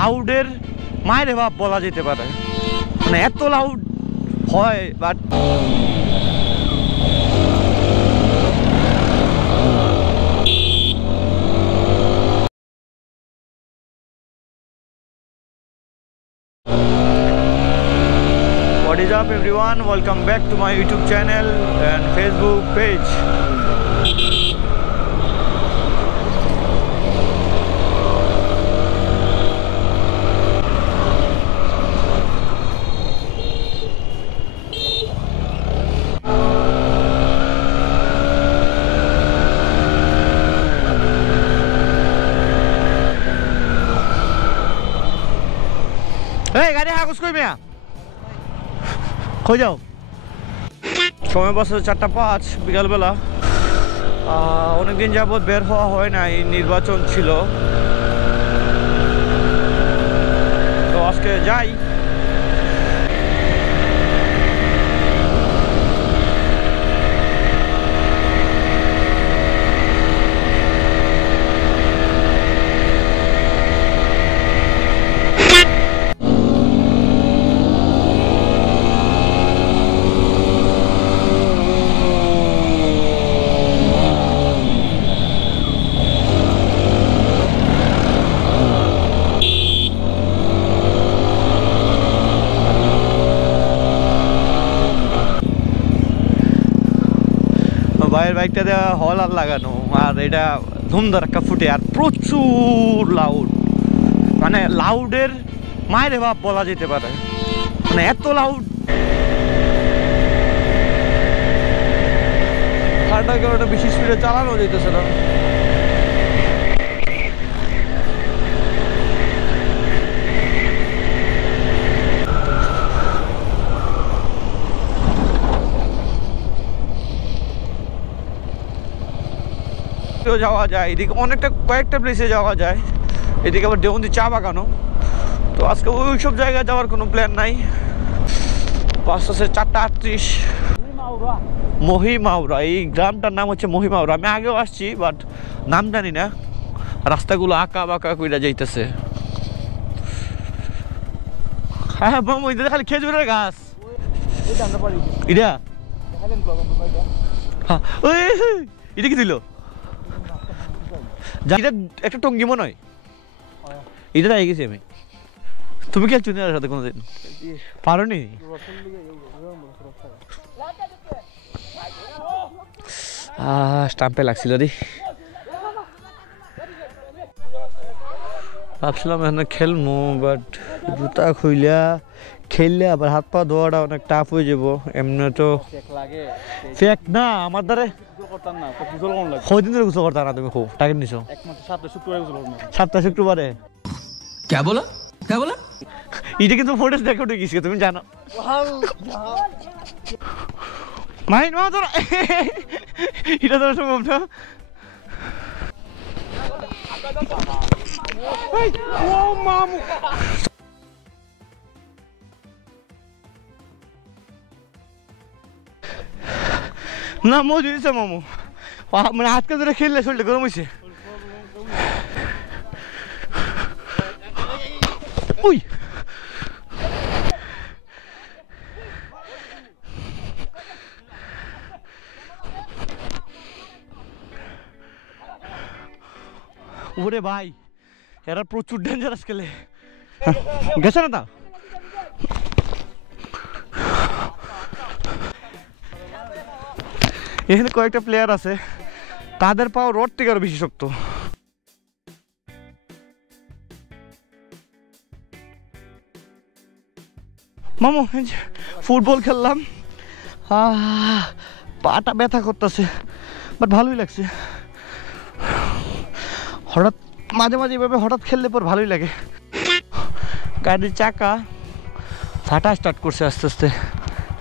লাউডের মায়ের ভাব বলা যেতে পারে, মানে এত লাউড হয়। But what is up everyone, welcome back to my YouTube channel and Facebook page. Hey, গাড়ি হাকুস কই মিয়া, কই যাও? সময় বছর 4:05 বিকালবেলা। অনেকদিন যাবৎ বের হওয়া হয় নাই, নির্বাচন ছিল তো আজকে যাই। ভাইয়ের বাইকটাতে হলার লাগানো, আর এটা ধুমধারাক্কা ফুটে, আর প্রচুর লাউড, মানে লাউডের মায়ের ভাব বলা যেতে পারে, মানে এত লাউড। কারটার কারণে বেশি স্পিডে চালানো যেতেছে না। যাওয়া যায় এদিকে, অনেকটা কয়েকটা প্লেসে যাওয়া যায়। এদিকে আবার দেওবন্দি চা বাগানো, তো আজকে ওই সব জায়গায় যাওয়ার কোনো প্ল্যান নাই। 4:38 মহিমাওড়া, এই গ্রামটার নাম হচ্ছে মহিমাওড়া। আমি আগেও আসছি বাট নাম জানি না, রাস্তাগুলো আঁকা বাঁকা কইরা যাইতেছে। হ্যাঁ মামু, এটা খালি খেজুরের গাছ। এটা এটা কি দিল? এটা একটা টঙ্গি মনে হয়, এটা আগে গেছি আমি। তুমি কি চুনিয়ার সাথে কোনোদিন পারো নি? স্টাম্পে লাগছিল রে, ভাবছিলাম এখানে খেলবো, বাট জুতা খুইলা খেললে আবার হাত পা ধোয়াটা অনেক টাফ হয়ে যাবো। এমনি তো ফেক না আমার দ্বারা, কদিন ধরে গোসল করতাম না তুমি? খুব টাকা নিছো? 7 শুক্রবারে। क्या बोला क्या बोला? এটা কিন্তু ফোটেজ দেখে উঠে গেছি, তুমি জানো। মাইন মা তোরা এটা তো সম্ভব না। ও মামু, না মজু দিছে মামু, মানে আজকে ধরে খেললে শরীরটা গরম হয়েছে। উই ওরে ভাই, এরা প্রচুর ডেঞ্জারাস খেলে। গেছে না তা? এখানে কয়েকটা প্লেয়ার আছে, তাদের পাও রড থেকে আরো বেশি শক্ত। মামু ফুটবল খেললাম, পাটা ব্যথা করতেছে, বাট ভালোই লাগছে। হঠাৎ মাঝে মাঝে এভাবে হঠাৎ খেললে পর ভালোই লাগে। গাড়ির চাকা ফাটা স্টার্ট করছে আস্তে আস্তে,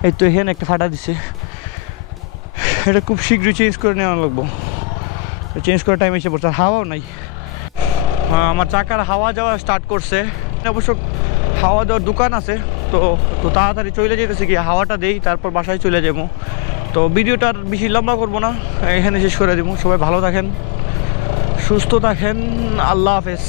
এই তো এখানে একটা ফাটা দিছে, এটা খুব শীঘ্রই চেঞ্জ করে নেওয়া লাগবো। চেঞ্জ করার টাইম এসে পড়ছে, হাওয়াও নাই। আমার চাকার হাওয়া যাওয়া স্টার্ট করছে, অবশ্য হাওয়া দেওয়ার দোকান আছে, তো তাড়াতাড়ি চলে যেতেছে, গিয়ে হাওয়াটা দেই, তারপর বাসায় চলে যাবো। তো ভিডিওটার বেশি লম্বা করবো না, এখানে শেষ করে দিব। সবাই ভালো থাকেন, সুস্থ থাকেন, আল্লাহ হাফেজ।